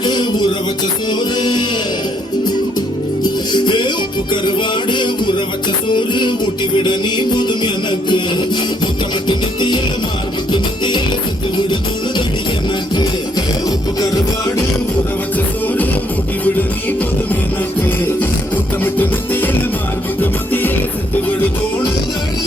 கருவாடு ஊற வச்ச சோறு உப்பு கருவாடு ஊற வச்ச சோறு ஊட்டி விட நீ போதும் எனக்கு முத்தமட்டு நெத்தியில மார்பட்டு நெத்தியில செத்து விட தோணுதடி எனக்கு உப்பு கருவாடு ஊற வச்ச சோறு ஊட்டி விட நீ போதும் எனக்கு முத்தமட்டு நெத்தியில மார்பட்டு மத்தியில செத்து விட தோணுதடி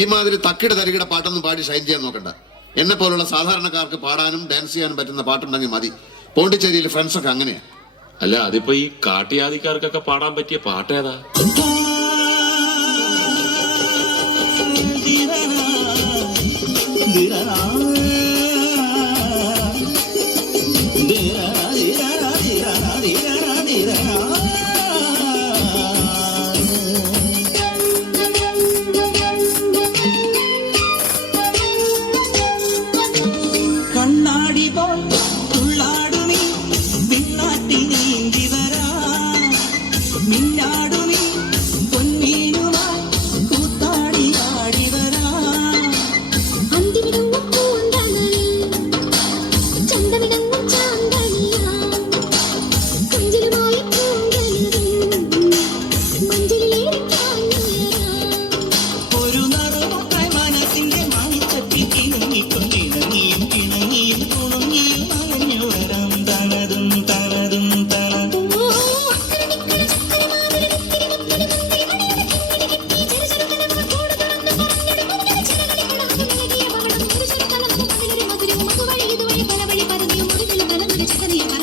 ഈ മാതിരി തക്കിട തരികിട പാട്ടൊന്നും പാടി ഷൈൻ ചെയ്യാൻ നോക്കണ്ട. എന്നെ പോലുള്ള സാധാരണക്കാർക്ക് പാടാനും ഡാൻസ് ചെയ്യാനും പറ്റുന്ന പാട്ടുണ്ടെങ്കിൽ മതി. പോണ്ടിച്ചേരിയിൽ ഫ്രണ്ട്സൊക്കെ അങ്ങനെയാ. അല്ല, അതിപ്പോ ഈ കാട്ടിയാദിക്കാർക്കൊക്കെ പാടാൻ പറ്റിയ പാട്ടേതാ? Chakaniya